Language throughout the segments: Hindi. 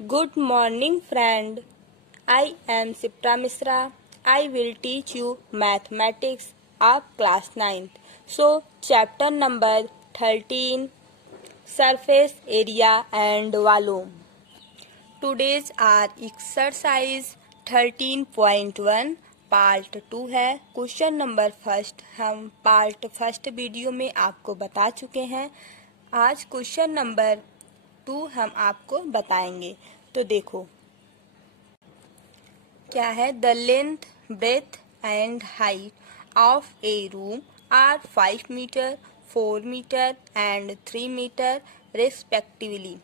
Good morning, friend. I am Sipra Misra. I will teach you mathematics of class 9th. So, chapter number 13, surface area and volume. Today's our exercise 13.1 part 2 है। क्वेश्चन नंबर फर्स्ट हम पार्ट फर्स्ट वीडियो में आपको बता चुके हैं। आज क्वेश्चन नंबर 2 हम आपको बताएंगे। तो देखो क्या है। The length breadth and height of a room are 5 metre 4 metre and 3 metre respectively.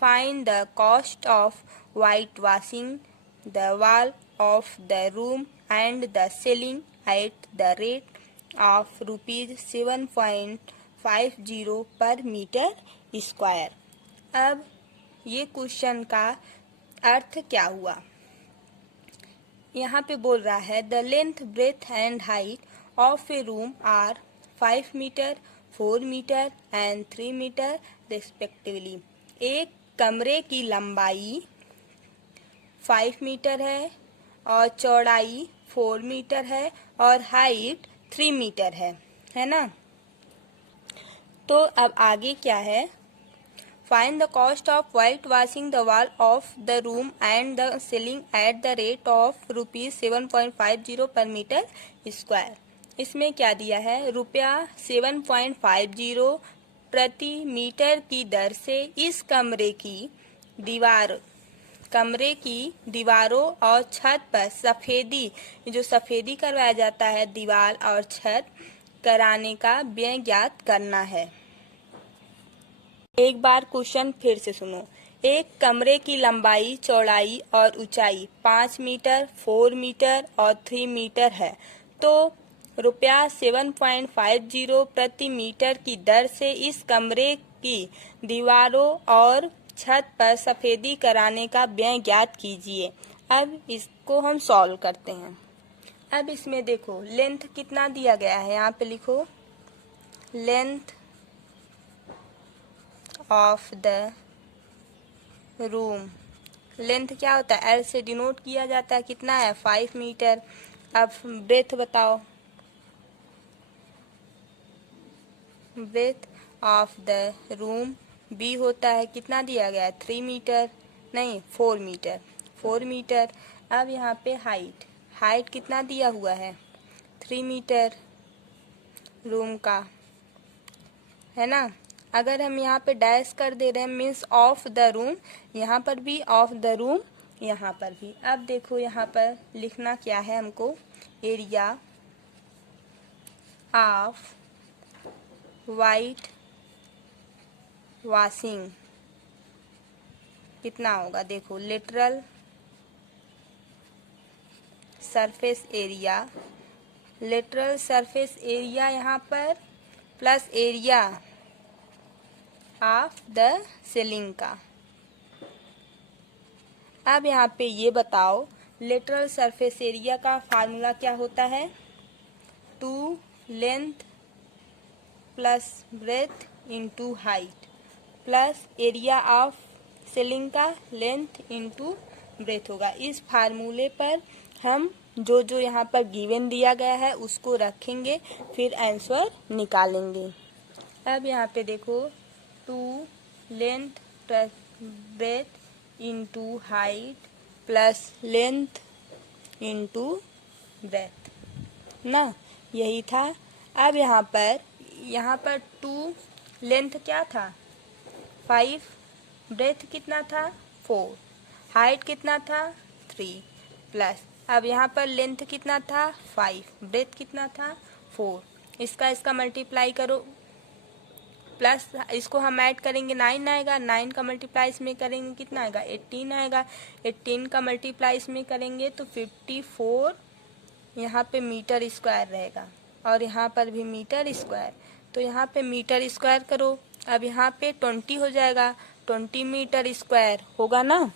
Find the cost of whitewashing the wall of the room and the ceiling at the rate of rupees 7.50 per meter square। अब ये क्वेश्चन का अर्थ क्या हुआ। यहाँ पे बोल रहा है the length breadth and height of a room are 5 metre 4 metre and 3 metre respectively. एक कमरे की लंबाई 5 मीटर है और चौड़ाई 4 मीटर है और हाइट 3 मीटर है ना। तो अब आगे क्या है। Find the cost of white washing the wall of the room and the ceiling at the rate of rupees 7.50 पर मीटर स्क्वायर। इसमें क्या दिया है, रुपया 7.50 प्रति मीटर की दर से इस कमरे की दीवारों और छत पर जो सफेदी करवाया जाता है दीवार और छत कराने का व्यय ज्ञात करना है। एक बार क्वेश्चन फिर से सुनो। एक कमरे की लंबाई चौड़ाई और ऊंचाई 5 मीटर 4 मीटर और 3 मीटर है। तो रुपया 7.50 प्रति मीटर की दर से इस कमरे की दीवारों और छत पर सफेदी कराने का व्यय ज्ञात कीजिए। अब इसको हम सॉल्व करते हैं। अब इसमें देखो लेंथ कितना दिया गया है, यहाँ पे लिखो length of the room. Length क्या होता है, एल से डिनोट किया जाता है, कितना है 5 मीटर। अब ब्रेथ बताओ, breadth of the room b होता है, कितना दिया गया है 3 मीटर, नहीं 4 मीटर। अब यहाँ पे हाइट कितना दिया हुआ है 3 मीटर रूम का, है ना। अगर हम यहाँ पे डैश कर दे रहे हैं मीन्स ऑफ द रूम, यहाँ पर भी ऑफ द रूम, यहाँ पर भी। अब देखो यहाँ पर लिखना क्या है हमको, एरिया ऑफ वाइट वॉशिंग कितना होगा। देखो लेटरल सरफेस एरिया यहाँ पर plus area of the ceiling का। अब यहाँ पे ये बताओ लेटरल सरफेस एरिया का फार्मूला क्या होता है, 2 length plus breath into height plus area of ceiling का लेंथ इंटू ब्रेथ होगा। इस फार्मूले पर हम जो यहाँ पर गिवन दिया गया है उसको रखेंगे, फिर आंसर निकालेंगे। अब यहाँ पे देखो 2 length plus breath into height plus length into breadth ना, यही था। अब यहाँ पर 2 लेंथ क्या था 5, ब्रेथ कितना था 4, हाइट कितना था 3 प्लस, अब यहाँ पर लेंथ कितना था 5, ब्रेथ कितना था 4। इसका मल्टीप्लाई करो, प्लस इसको हम ऐड करेंगे 9 आएगा, 9 का मल्टीप्लाई इसमें करेंगे कितना आएगा 18 आएगा, 18 का मल्टीप्लाई इसमें करेंगे तो 54 यहाँ पे मीटर स्क्वायर रहेगा और यहाँ पर भी मीटर स्क्वायर। तो यहाँ पे मीटर स्क्वायर करो, अब यहाँ पे 20 हो जाएगा, 20 मीटर स्क्वायर होगा ना।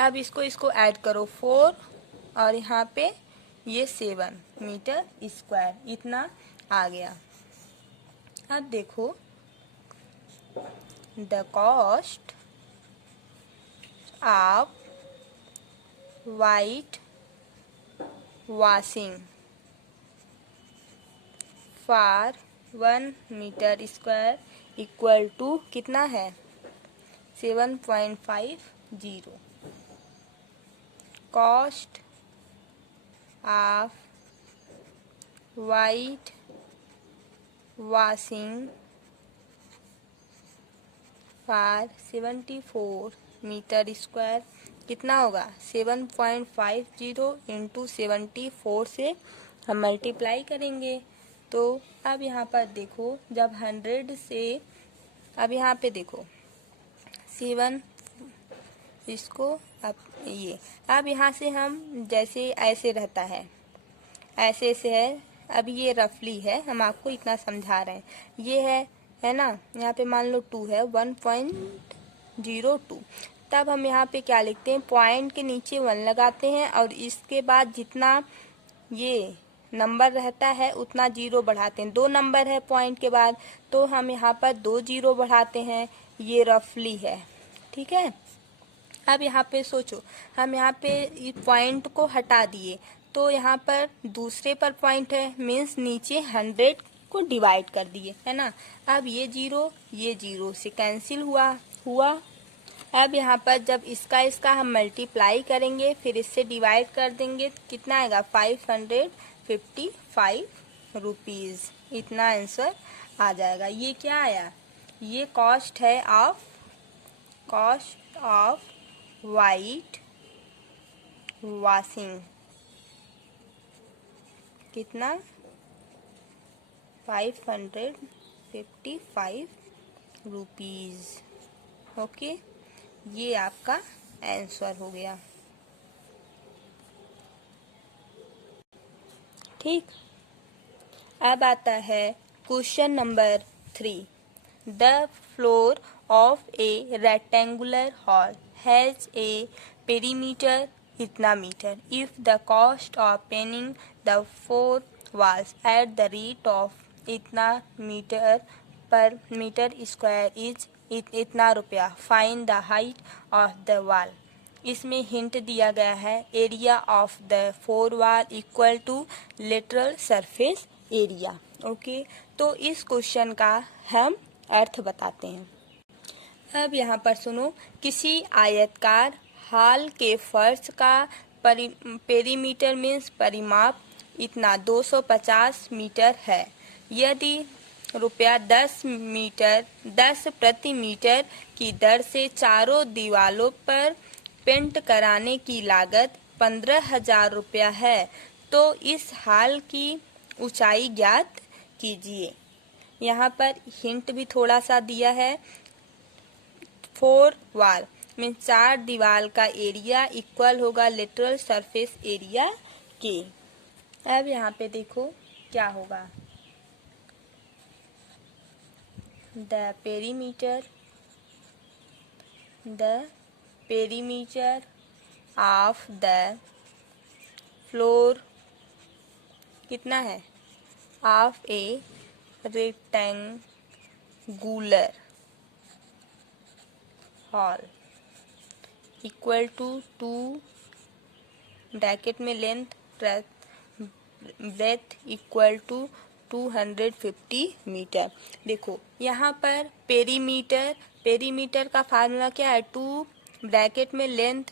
अब इसको ऐड करो 4 और यहाँ पे ये 7 मीटर स्क्वायर, इतना आ गया। अब देखो the cost of white washing for 1 metre square equal to कितना है 7.50। Cost of white washing for 74 metre square कितना होगा 7.50 इंटू 74 से हम मल्टीप्लाई करेंगे। तो अब यहाँ पर देखो जब 100 से अब यहाँ पे देखो 7 इसको अब ये अब यहाँ से हम जैसे ऐसे रहता है ऐसे से है। अब ये रफली है हम आपको इतना समझा रहे हैं ये है ना। यहाँ पे मान लो 2 है 1.02 तब हम यहाँ पे क्या लिखते हैं पॉइंट के नीचे 1 लगाते हैं और इसके बाद जितना ये नंबर रहता है उतना 0 बढ़ाते हैं। 2 नंबर है पॉइंट के बाद तो हम यहाँ पर 2 0 बढ़ाते हैं। ये रफली है ठीक है। अब यहाँ पे सोचो हम यहाँ पे पॉइंट को हटा दिए तो यहाँ पर दूसरे पर पॉइंट है मीन्स नीचे 100 को डिवाइड कर दिए है ना। अब ये 0 से कैंसिल हुआ। अब यहाँ पर जब इसका हम मल्टीप्लाई करेंगे फिर इससे डिवाइड कर देंगे कितना आएगा 555 रुपीज़ इतना आंसर आ जाएगा। ये क्या आया ये कॉस्ट है कॉस्ट ऑफ वाइट वॉशिंग कितना 555 रुपीज़। ओके ये आपका आंसर हो गया ठीक। अब आता है question number 3। The floor of a rectangular hall has a perimeter इतना metre if the cost of painting the 4 walls at the rate of इतना मीटर पर मीटर स्क्वायर इज इतना रुपया find the height of the wall. इसमें हिंट दिया गया है area of the 4 wall equal to literal surface area. Okay तो इस क्वेश्चन का हम अर्थ बताते हैं। अब यहाँ पर सुनो किसी आयतकार हॉल के फर्श का पेरीमीटर मीन्स परिमाप इतना 250 मीटर है। यदि रुपया 10 प्रति मीटर की दर से चारों दीवालों पर पेंट कराने की लागत 15,000 रुपया है तो इस हॉल की ऊंचाई ज्ञात कीजिए। यहाँ पर हिंट भी थोड़ा सा दिया है 4 वॉल में 4 दीवार का एरिया इक्वल होगा लिटरल सरफेस एरिया के। अब यहाँ पे देखो क्या होगा the perimeter of the floor कितना है of a rectangular hall equal to 2 bracket में length breadth equal to 250 metre. देखो यहाँ पर पेरीमीटर का फार्मूला क्या है 2 ब्रैकेट में length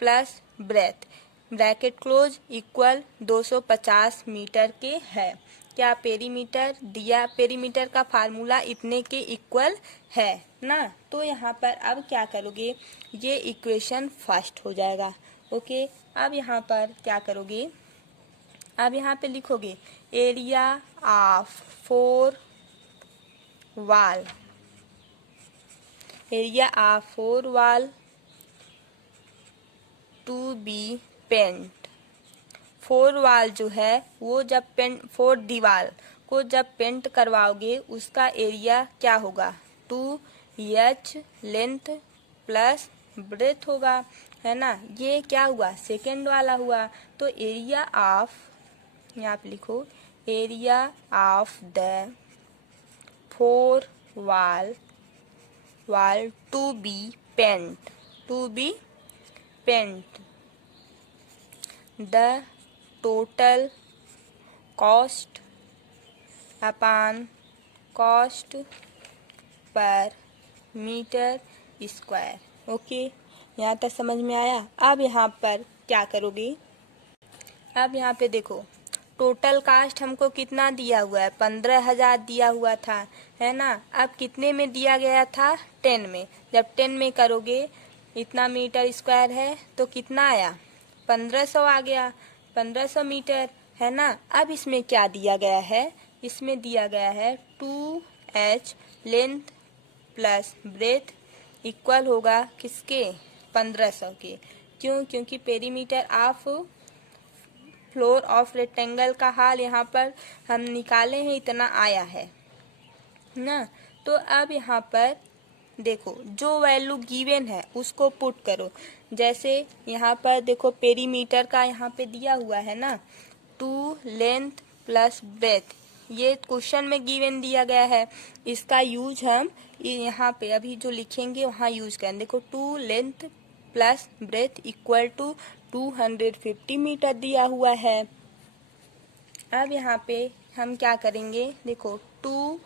plus breadth bracket close equal 250 metre के है। क्या पेरीमीटर दिया पेरीमीटर का फार्मूला इतने के इक्वल है ना। तो यहाँ पर अब क्या करोगे ये इक्वेशन फर्स्ट हो जाएगा। ओके अब यहाँ पर क्या करोगे अब यहाँ पे लिखोगे area of 4 wall to be paint. 4 wall जो है वो जब 4 दीवार को जब पेंट करवाओगे उसका एरिया क्या होगा 2h लेंथ प्लस ब्रेथ होगा है ना। ये क्या हुआ सेकेंड वाला हुआ। तो एरिया ऑफ यहाँ पे लिखो area of the 4 wall to be paint, the total cost upon cost per metre square. Okay, यहाँ तक समझ में आया। अब यहाँ पर क्या करोगे, अब यहाँ पे देखो टोटल कास्ट हमको कितना दिया हुआ है, 15,000 दिया हुआ था, है ना। अब कितने में दिया गया था, 10 में। जब 10 में करोगे, इतना मीटर स्क्वायर है तो कितना आया, 1500 आ गया, 1500 मीटर, है ना। अब इसमें क्या दिया गया है, इसमें दिया गया है 2h length plus breadth equal होगा किसके, 1500 के। क्यों, क्योंकि perimeter of floor of rectangle का हाल यहाँ पर हम निकाले हैं, इतना आया है ना। तो अब यहाँ पर देखो जो वैल्यू गिवन है उसको पुट करो। जैसे यहाँ पर देखो पेरीमीटर का यहाँ पे दिया हुआ है ना, 2 लेंथ प्लस ब्रेथ, ये क्वेश्चन में गिवन दिया गया है। इसका यूज हम यहाँ पे अभी जो लिखेंगे वहाँ यूज करें। देखो 2 length plus breadth equal to 250 metre दिया हुआ है। अब यहाँ पे हम क्या करेंगे, देखो 2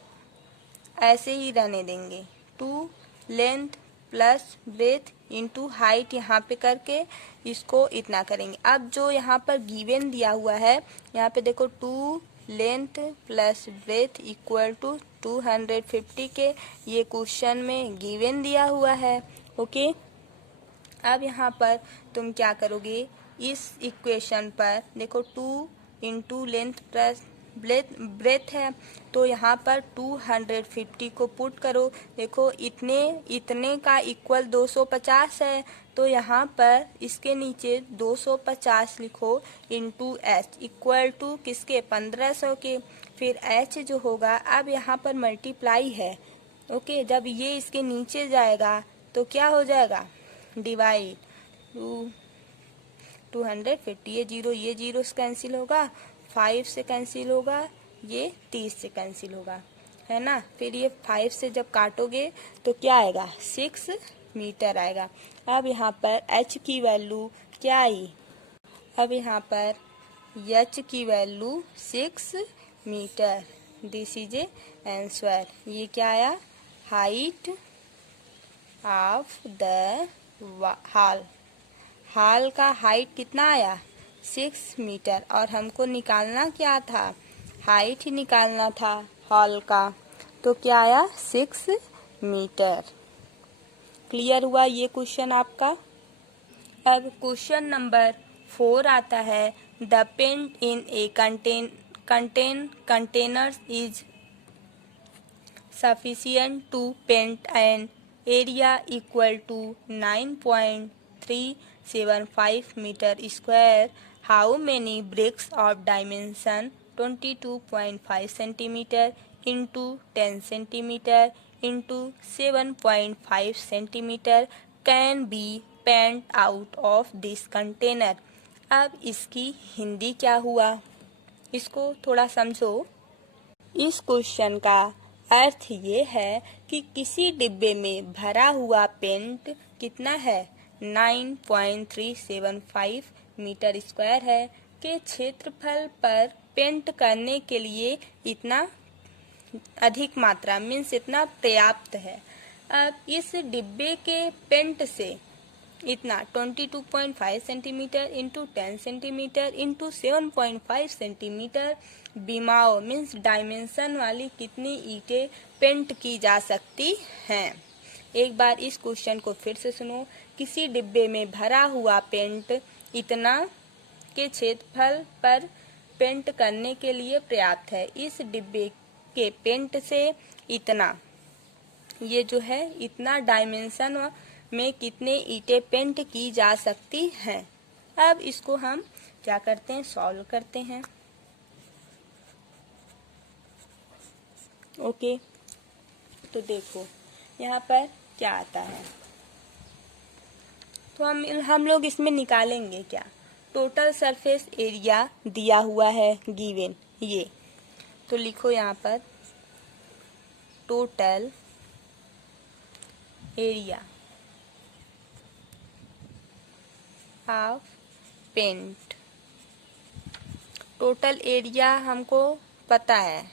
ऐसे ही रहने देंगे, 2 length plus breath into height यहाँ पे करके इसको इतना करेंगे। अब जो यहाँ पर गिवन दिया हुआ है, यहाँ पे देखो 2 length plus breadth equal to 250 के, ये क्वेश्चन में गिवन दिया हुआ है। ओके, अब यहाँ पर तुम क्या करोगे, इस इक्वेशन पर देखो 2 इंटू लेंथ प्लस ब्रेथ है, तो यहाँ पर 250 को पुट करो। देखो इतने का इक्वल 250 है, तो यहाँ पर इसके नीचे 250 लिखो इंटू एच इक्वल टू किसके, 1500 के। फिर एच जो होगा, अब यहाँ पर मल्टीप्लाई है। ओके, जब ये इसके नीचे जाएगा तो क्या हो जाएगा, डिवाइड 250, ये जीरो से कैंसिल होगा, 5 से कैंसिल होगा, ये 30 से कैंसिल होगा, है ना। फिर ये 5 से जब काटोगे तो क्या आएगा, 6 मीटर आएगा। अब यहाँ पर h की वैल्यू क्या आई, अब यहाँ पर h की value 6 metre. This is a answer. ये क्या आया, हाइट ऑफ द हाल का हाइट कितना आया, 6 मीटर। और हमको निकालना क्या था, हाइट ही निकालना था हॉल का, तो क्या आया, 6 मीटर। क्लियर हुआ ये क्वेश्चन आपका। अब क्वेश्चन नंबर 4 आता है, the paint in a container is sufficient to paint an area equal to 9.375 meter square. How many bricks of dimension 22.5 centimeter into 10 centimeter into 7.5 centimeter can be painted out of this container? अब इसकी हिंदी क्या हुआ, इसको थोड़ा समझो। इस क्वेश्चन का अर्थ ये है कि किसी डिब्बे में भरा हुआ पेंट कितना है, 9.375 मीटर स्क्वायर है, के क्षेत्रफल पर पेंट करने के लिए इतना अधिक मात्रा मीन्स इतना पर्याप्त है। अब इस डिब्बे के पेंट से इतना 22.5 centimetre into 10 centimetre into 7.5 centimetre बिमाओ मीन्स डायमेंशन वाली कितनी ईंटें पेंट की जा सकती हैं। एक बार इस क्वेश्चन को फिर से सुनो। किसी डिब्बे में भरा हुआ पेंट इतना के क्षेत्रफल पर पेंट करने के लिए पर्याप्त है। इस डिब्बे के पेंट से इतना, ये जो है इतना डायमेंशन में कितने ईंटें पेंट की जा सकती हैं। अब इसको हम क्या करते हैं, सॉल्व करते हैं। ओके, तो देखो यहाँ पर क्या आता है, तो हम लोग इसमें निकालेंगे क्या, टोटल सरफेस एरिया दिया हुआ है गिवन, ये तो लिखो यहाँ पर total area of paint. Total area हमको पता है,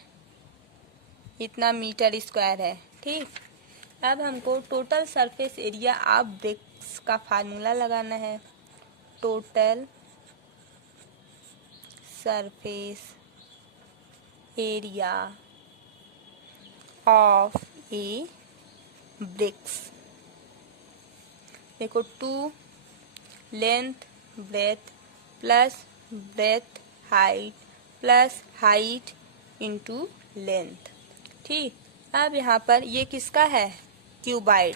इतना मीटर स्क्वायर है, ठीक। अब हमको total surface area of bricks का फार्मूला लगाना है। Total surface area of a bricks, देखो 2 length breadth plus breadth height plus height into length, ठीक। अब यहाँ पर ये किसका है, क्यूबाइड,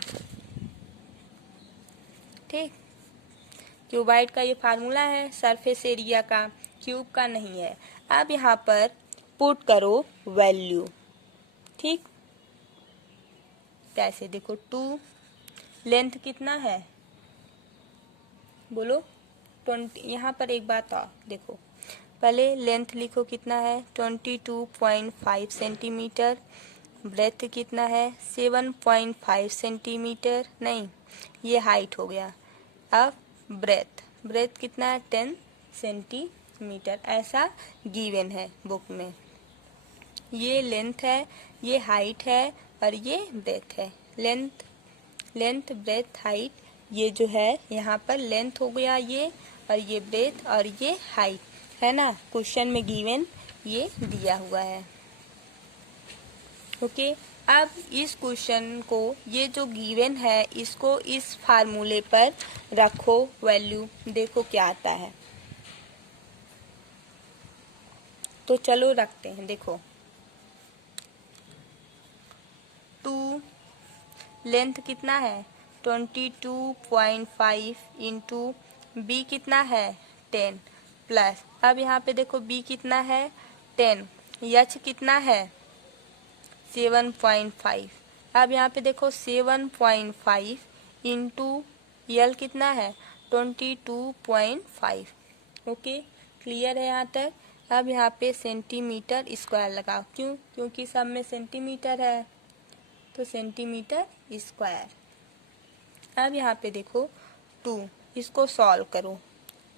ठीक। क्यूबाइड का ये फार्मूला है सरफेस एरिया का, क्यूब का नहीं है। अब यहाँ पर पुट करो वैल्यू, ठीक। कैसे, देखो 2 लेंथ कितना है, बोलो 20। यहाँ पर एक बात और देखो, पहले लेंथ लिखो कितना है 22.5 सेंटीमीटर, ब्रेथ कितना है 7.5 सेंटीमीटर, नहीं ये हाइट हो गया। अब ब्रेथ कितना है 10 सेंटीमीटर, ऐसा गिवन है बुक में। ये लेंथ है, ये हाइट है और ये ब्रेथ है। लेंथ ब्रेथ हाइट, ये जो है यहाँ पर लेंथ हो गया ये, और ये ब्रेथ और ये हाइट है ना, क्वेश्चन में गिवन ये दिया हुआ है। ओके, अब इस क्वेश्चन को, ये जो गिवन है इसको इस फार्मूले पर रखो वैल्यू, देखो क्या आता है। तो चलो रखते हैं, देखो 2 लेंथ कितना है 22.5 इंटू बी कितना है 10 प्लस, अब यहाँ पे देखो बी कितना है 10, एच कितना है 7.5, अब यहाँ पे देखो 7.5 इंटू यल कितना है 22.5। ओके, क्लियर है यहाँ तक। अब यहाँ पे सेंटीमीटर स्क्वायर लगाओ, क्यों, क्योंकि सब में सेंटीमीटर है, तो सेंटीमीटर स्क्वायर। अब यहाँ पे देखो 2, इसको सॉल्व करो,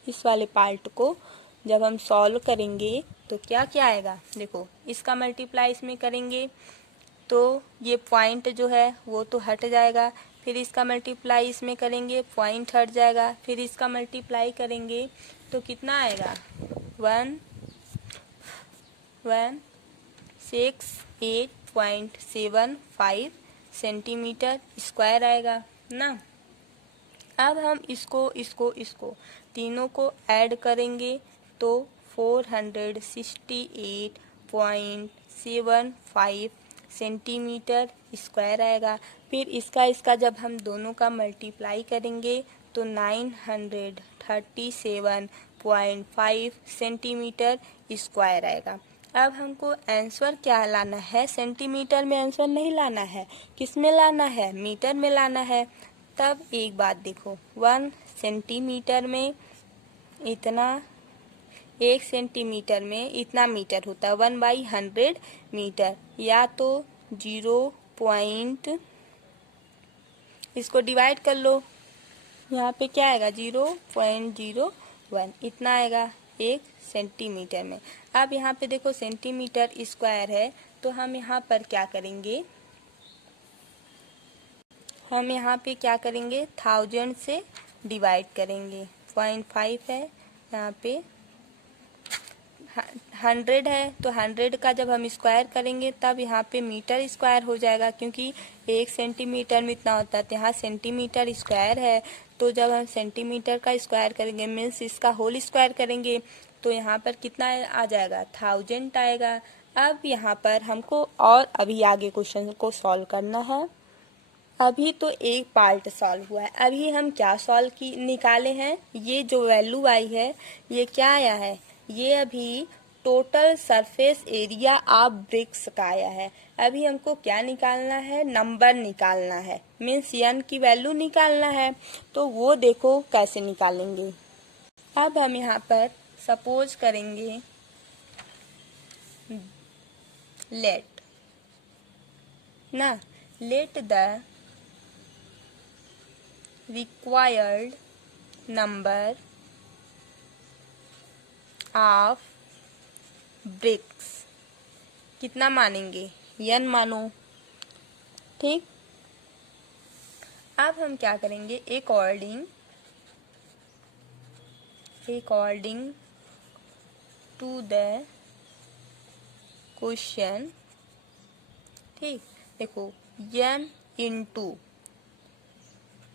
इस वाले पार्ट को जब हम सॉल्व करेंगे तो क्या क्या आएगा, देखो इसका मल्टीप्लाई इसमें करेंगे तो ये पॉइंट जो है वो तो हट जाएगा, फिर इसका मल्टीप्लाई इसमें करेंगे पॉइंट हट जाएगा, फिर इसका मल्टीप्लाई करेंगे तो कितना आएगा 168.75 सेंटीमीटर स्क्वायर आएगा ना। अब हम इसको तीनों को ऐड करेंगे तो 468.75 सेंटीमीटर स्क्वायर आएगा। फिर इसका जब हम दोनों का मल्टीप्लाई करेंगे तो 937.5 सेंटीमीटर स्क्वायर आएगा। अब हमको आंसर क्या लाना है, सेंटीमीटर में आंसर नहीं लाना है, किस में लाना है, मीटर में लाना है। तब एक बात देखो, 1 सेंटीमीटर में इतना, 1 सेंटीमीटर में इतना मीटर होता है, 1/100 मीटर, या तो 0. इसको डिवाइड कर लो, यहाँ पे क्या आएगा 0.01, इतना आएगा 1 सेंटीमीटर में। अब यहाँ पे देखो सेंटीमीटर स्क्वायर है, तो हम यहाँ पर क्या करेंगे, हम यहाँ पे क्या करेंगे 1000 से डिवाइड करेंगे, 0.5 है, यहाँ पे 100 है, तो 100 का जब हम स्क्वायर करेंगे तब यहाँ पे मीटर स्क्वायर हो जाएगा, क्योंकि 1 सेंटीमीटर में इतना होता है, तो यहाँ सेंटीमीटर स्क्वायर है, तो जब हम सेंटीमीटर का स्क्वायर करेंगे मीन्स इसका होल स्क्वायर करेंगे तो यहाँ पर कितना आ जाएगा 1000 आएगा। अब यहाँ पर हमको और अभी आगे क्वेश्चन को सॉल्व करना है। अभी तो एक पार्ट सॉल्व हुआ है, अभी हम क्या सॉल्व की निकाले हैं, ये जो वैल्यू आई है ये क्या आया है, ये अभी total surface area of bricks का आया है। अभी हमको क्या निकालना है, नंबर निकालना है, मीन्स n की वैल्यू निकालना है। तो वो देखो कैसे निकालेंगे। अब हम यहाँ पर सपोज करेंगे let the required number of bricks. कितना मानेंगे? n मानो। ठीक, अब हम क्या करेंगे? अकॉर्डिंग टू द क्वेश्चन, ठीक, देखो n इंटू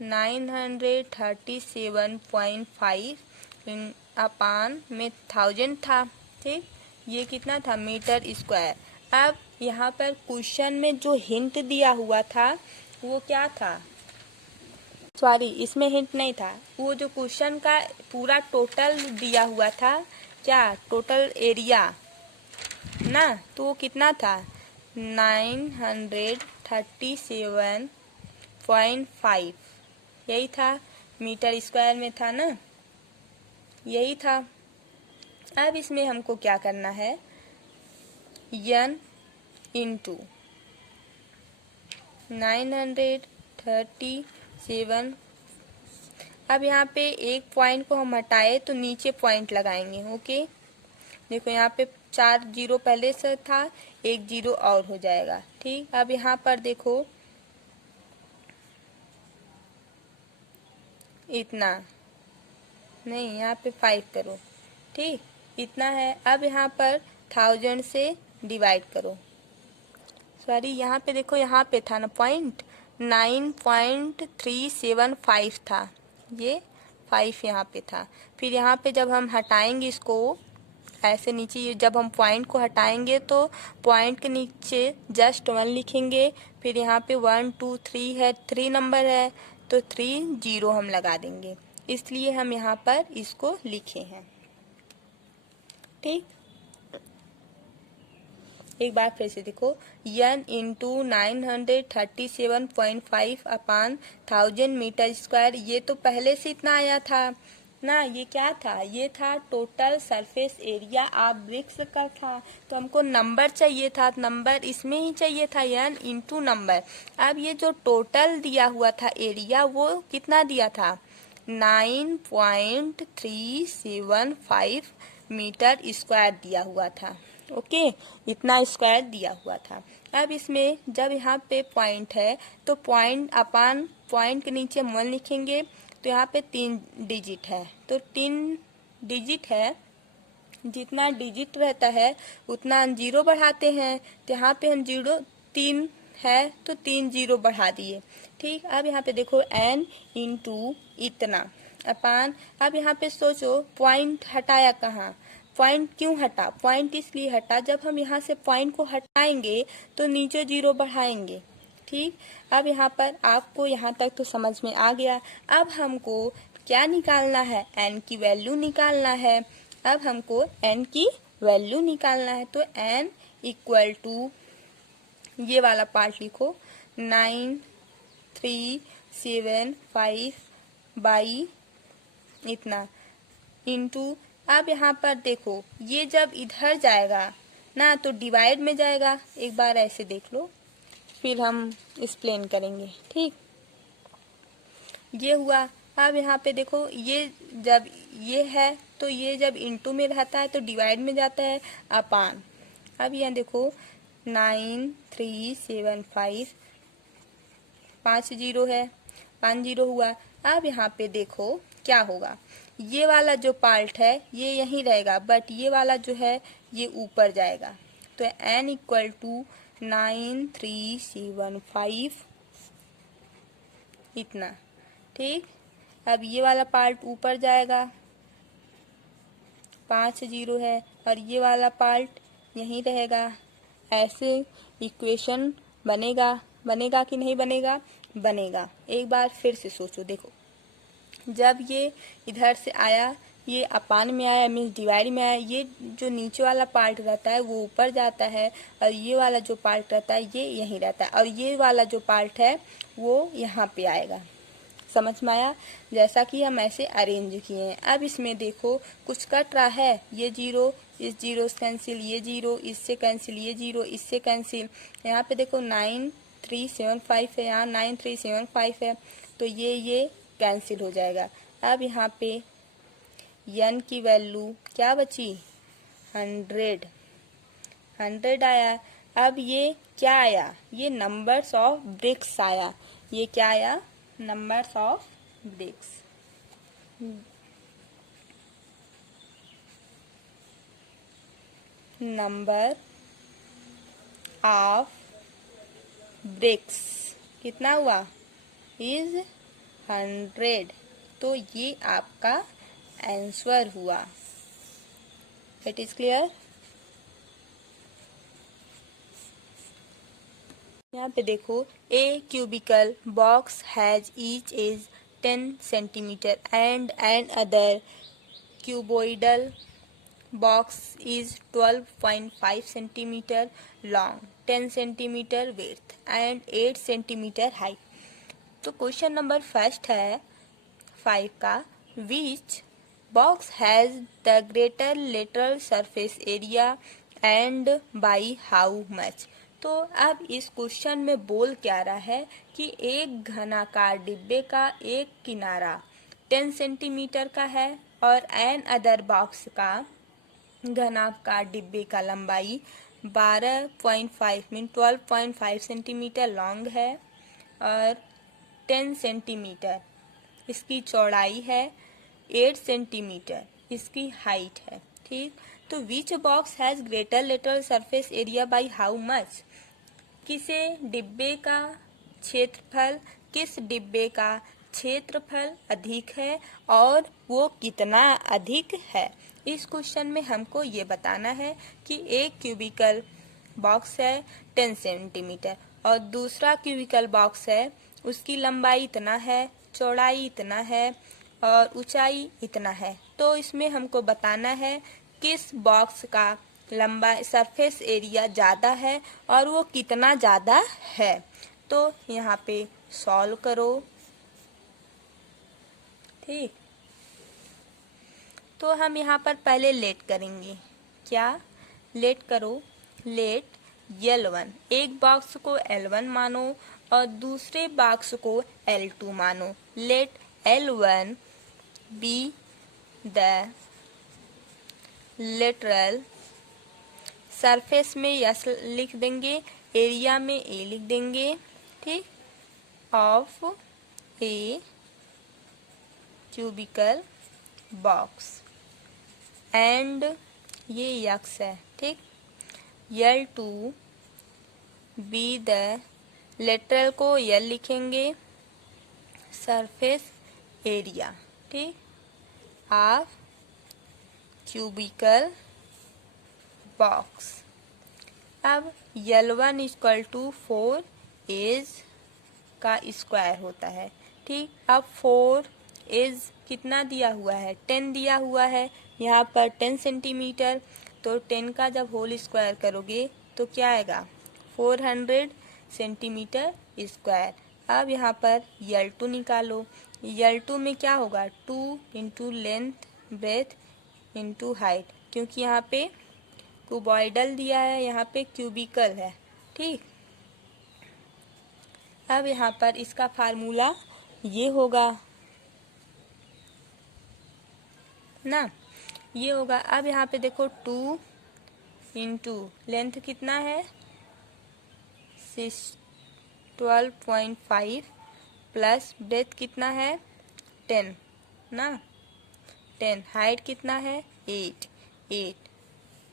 937.5 अपान में 1000 था। ठीक, ये कितना था? Metre square. अब यहाँ पर क्वेश्चन में जो हिंट दिया हुआ था वो क्या था? सॉरी, इसमें हिंट नहीं था। वो जो क्वेश्चन का पूरा टोटल दिया हुआ था, क्या टोटल एरिया ना, तो वो कितना था? 937.5, यही था, मीटर स्क्वायर में था ना, यही था। अब इसमें हमको क्या करना है? n into 937। अब यहाँ पे एक पॉइंट को हम हटाए तो नीचे पॉइंट लगाएंगे। ओके, देखो यहाँ पे 4 जीरो पहले से था, 1 जीरो और हो जाएगा। ठीक, अब यहाँ पर देखो इतना नहीं, यहाँ पे 5 करो। ठीक, इतना है। अब यहाँ पर 1000 से डिवाइड करो। सॉरी, यहाँ पे देखो, यहाँ पे था ना पॉइंट, 9.375 था, ये 5 यहाँ पे था। फिर यहाँ पे जब हम हटाएंगे इसको ऐसे नीचे, जब हम पॉइंट को हटाएंगे तो पॉइंट के नीचे जस्ट 1 लिखेंगे। फिर यहाँ पे 1 2 3 है, 3 नंबर है, तो 3 जीरो हम लगा देंगे, इसलिए हम यहाँ पर इसको लिखे हैं। ठीक, एक बार फिर से देखो, n इंटू 937.5 अपान 1000 मीटर स्क्वायर, ये तो पहले से इतना आया था ना। ये क्या था? ये था total surface area of bricks का था। तो हमको नंबर चाहिए था, नंबर इसमें ही चाहिए था, n इंटू नंबर। अब ये जो टोटल दिया हुआ था एरिया, वो कितना दिया था? 9.375 मीटर स्क्वायर दिया हुआ था। ओके, इतना स्क्वायर दिया हुआ था। अब इसमें जब यहाँ पे पॉइंट है तो पॉइंट अपान पॉइंट के नीचे 1 लिखेंगे, तो यहाँ पे 3 डिजिट है, तो 3 डिजिट है, जितना डिजिट रहता है उतना हम जीरो बढ़ाते हैं। तो यहाँ पे हम 3 है तो 3 जीरो बढ़ा दिए। ठीक, अब यहाँ पे देखो n इंटू इतना अपान, अब यहाँ पे सोचो पॉइंट हटाया कहाँ? पॉइंट क्यों हटा? पॉइंट इसलिए हटा, जब हम यहाँ से पॉइंट को हटाएंगे तो नीचे जीरो बढ़ाएंगे। ठीक, अब यहाँ पर आपको यहाँ तक तो समझ में आ गया। अब हमको क्या निकालना है? n की वैल्यू निकालना है। अब हमको n की वैल्यू निकालना है, तो n इक्वल टू, ये वाला पार्ट लिखो, 9375 बाई इतना इंटू, अब यहाँ पर देखो ये जब इधर जाएगा ना तो डिवाइड में जाएगा। एक बार ऐसे देख लो, फिर हम एक्सप्लेन करेंगे। ठीक, ये हुआ। अब यहाँ पे देखो, ये जब ये है तो ये जब इंटू में रहता है तो डिवाइड में जाता है अपान। अब यहाँ देखो 9375, 5 जीरो है, 5 जीरो हुआ। अब यहाँ पे देखो क्या होगा, ये वाला जो पार्ट है ये यहीं रहेगा, बट ये वाला जो है ये ऊपर जाएगा। तो n इक्वल टू 9375 इतना। ठीक, अब ये वाला पार्ट ऊपर जाएगा, 5 जीरो है, और ये वाला पार्ट यहीं रहेगा। ऐसे इक्वेशन बनेगा कि नहीं बनेगा? बनेगा। एक बार फिर से सोचो, देखो जब ये इधर से आया, ये अपान में आया, मीन्स डिवाइड में आया, ये जो नीचे वाला पार्ट रहता है वो ऊपर जाता है, और ये वाला जो पार्ट रहता है ये यहीं रहता है, और ये वाला जो पार्ट है वो यहाँ पे आएगा। समझ में आया? जैसा कि हम ऐसे अरेंज किए हैं। अब इसमें देखो कुछ कट रहा है, ये जीरो इस जीरो से कैंसिल, ये जीरो इससे कैंसिल, ये जीरो इससे कैंसिल। यहाँ पे देखो 9375 है, यहाँ 9375 है, तो ये कैंसिल हो जाएगा। अब यहाँ पे n की वैल्यू क्या बची? 100 100 आया। अब ये क्या आया, ये नंबर्स ऑफ ब्रिक्स आया। ये क्या आया, numbers of bricks. Number of bricks कितना हुआ, इज 100। तो ये आपका आंसर हुआ। It is clear. यहाँ पे देखो, a cubical box has each is 10 centimetre and another cuboidal box is 12.5 centimeter long, 10 centimeter width and 8 centimeter height। तो क्वेश्चन नंबर फर्स्ट है 5 का, which box has the greater lateral surface area and by how much। तो अब इस क्वेश्चन में बोल क्या रहा है कि एक घनाकार डिब्बे का एक किनारा 10 सेंटीमीटर का है और एन अदर बॉक्स का घनाकार डिब्बे का लंबाई 12.5 सेंटीमीटर लॉन्ग है और 10 सेंटीमीटर इसकी चौड़ाई है, 8 सेंटीमीटर इसकी हाइट है। ठीक, तो which box has greater lateral surface area by how much. किस डिब्बे का क्षेत्रफल अधिक है और वो कितना अधिक है। इस क्वेश्चन में हमको ये बताना है कि एक क्यूबिकल बॉक्स है 10 सेंटीमीटर और दूसरा क्यूबिकल बॉक्स है, उसकी लंबाई इतना है, चौड़ाई इतना है और ऊंचाई इतना है। तो इसमें हमको बताना है किस बॉक्स का लंबा सरफेस एरिया ज़्यादा है और वो कितना ज़्यादा है। तो यहाँ पे सॉल्व करो। ठीक, तो हम यहाँ पर पहले लेट करेंगे। क्या, लेट करो। लेट L1, एक बॉक्स को L1 मानो और दूसरे बॉक्स को L2 मानो। Let L1 be the lateral surface में यस लिख देंगे, एरिया में ए लिख देंगे। ठीक, of a cubical box and ये यक्स है। ठीक, L2 बी द लेटरल को L लिखेंगे, सरफेस एरिया। ठीक, ऑफ क्यूबिकल बॉक्स। अब L1 इक्वल टू 4 एज का स्क्वायर होता है। ठीक, अब 4 एज कितना दिया हुआ है, 10 दिया हुआ है, यहाँ पर 10 सेंटीमीटर। तो 10 का जब होल स्क्वायर करोगे तो क्या आएगा, 400 सेंटीमीटर स्क्वायर। अब यहाँ पर L2 निकालो। L2 में क्या होगा, 2 into length breadth into height, क्योंकि यहाँ पे क्यूबॉइडल दिया है, यहाँ पे क्यूबिकल है। ठीक, अब यहाँ पर इसका फार्मूला ये होगा ना, ये होगा। अब यहाँ पे देखो 2 इंटू लेंथ कितना है 12.5 प्लस ब्रेथ कितना है 10 ना, 10, हाइट कितना है 8।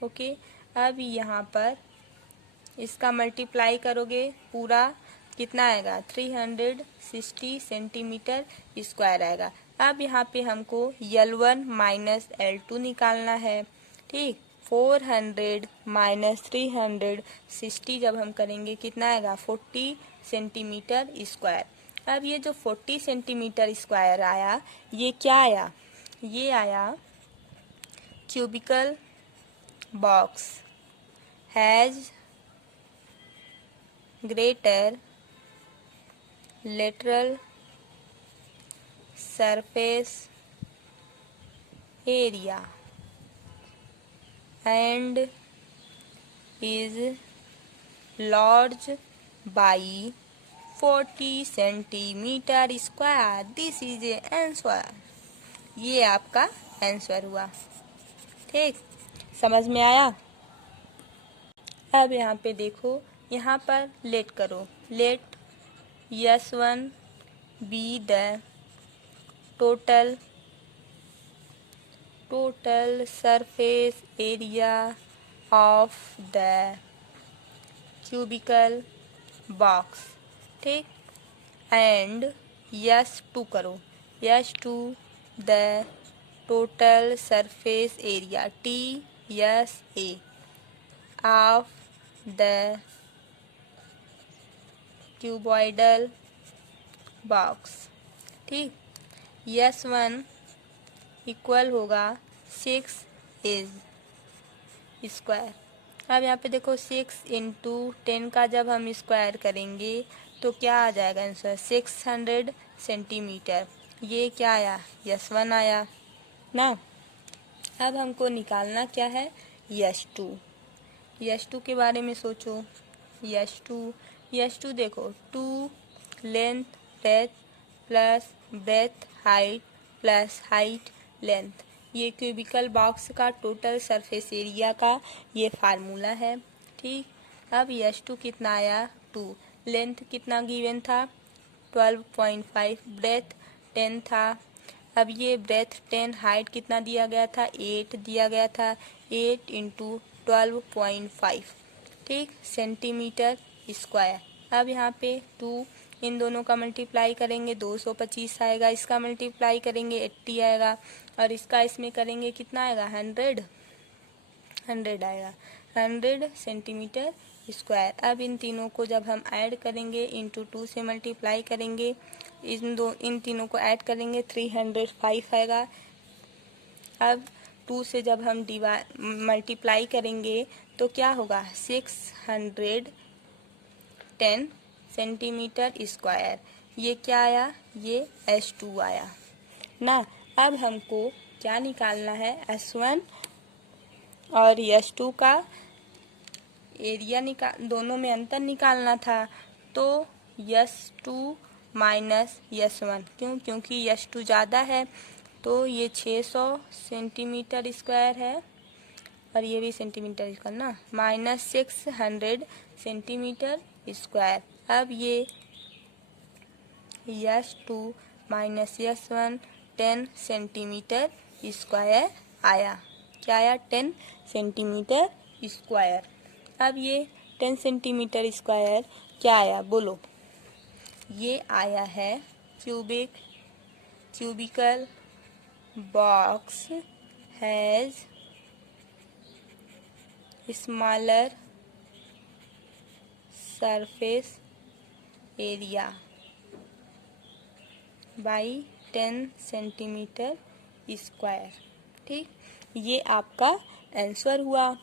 ओके, अब यहाँ पर इसका मल्टीप्लाई करोगे पूरा कितना आएगा, 360 सेंटीमीटर स्क्वायर आएगा। अब यहाँ पे हमको L1 माइनस L2 निकालना है। ठीक, 400 माइनस 360 जब हम करेंगे कितना आएगा, 40 सेंटीमीटर स्क्वायर। अब ये जो 40 सेंटीमीटर स्क्वायर आया, ये क्या आया, ये आया cubicle box has greater lateral surface area and is large by 40 centimetre square. This is a answer. ये आपका आंसर हुआ। ठीक, समझ में आया। अब यहाँ पे देखो, यहाँ पर लेट करो, let S1 be the total surface area of the cubical box, ठीक। एंड S2 करो, S2 the total surface area TSA of the cuboidal box, ठीक। S1 इक्वल होगा 6 इज स्क्वायर। अब यहाँ पे देखो 6 इंटू 10 का जब हम स्क्वायर करेंगे तो क्या आ जाएगा आंसर, 600 सेंटीमीटर। ये क्या आया, S1 आया ना। अब हमको निकालना क्या है, S2। S2 के बारे में सोचो, S2 देखो 2 length breadth plus breadth height plus height length, ये क्यूबिकल बॉक्स का टोटल सरफेस एरिया का ये फार्मूला है, ठीक। अब S2 कितना आया, 2, लेंथ कितना गिवन था 12.5, ब्रेथ 10 था। अब ये ब्रेथ 10, हाइट कितना दिया गया था 8 दिया गया था, 8 इंटू 12.5, ठीक, सेंटीमीटर स्क्वायर। अब यहाँ पे 2 इन दोनों का मल्टीप्लाई करेंगे 225 आएगा, इसका मल्टीप्लाई करेंगे 80 आएगा, और इसका इसमें करेंगे कितना आएगा 100 आएगा, 100 सेंटीमीटर स्क्वायर। अब इन तीनों को जब हम ऐड करेंगे इंटू 2 से मल्टीप्लाई करेंगे, इन तीनों को ऐड करेंगे 305 आएगा। अब 2 से जब हम मल्टीप्लाई करेंगे तो क्या होगा 610 सेंटीमीटर स्क्वायर। ये क्या आया, ये S2 आया ना। अब हमको क्या निकालना है, S1 और S2 का एरिया दोनों में अंतर निकालना था। तो S2 माइनस S1, क्योंकि S2 ज़्यादा है, तो ये 600 सेंटीमीटर स्क्वायर है, और ये भी सेंटीमीटर स्क्वायर ना, माइनस 600 सेंटीमीटर स्क्वायर। अब ये S2 minus S1 10 centimetre square आया, क्या आया 10 सेंटीमीटर स्क्वायर। अब ये 10 सेंटीमीटर स्क्वायर क्या आया बोलो, ये आया है cubical box has smaller surface area by 10 centimetre square, ठीक। ये आपका आंसर हुआ।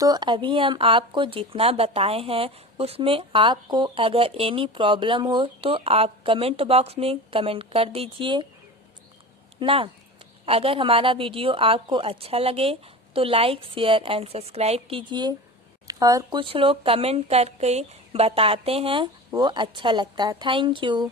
तो अभी हम आपको जितना बताए हैं उसमें आपको अगर एनी प्रॉब्लम हो तो आप कमेंट बॉक्स में कमेंट कर दीजिए ना। अगर हमारा वीडियो आपको अच्छा लगे तो लाइक शेयर एंड सब्सक्राइब कीजिए, और कुछ लोग कमेंट करके बताते हैं वो अच्छा लगता है। Thank you.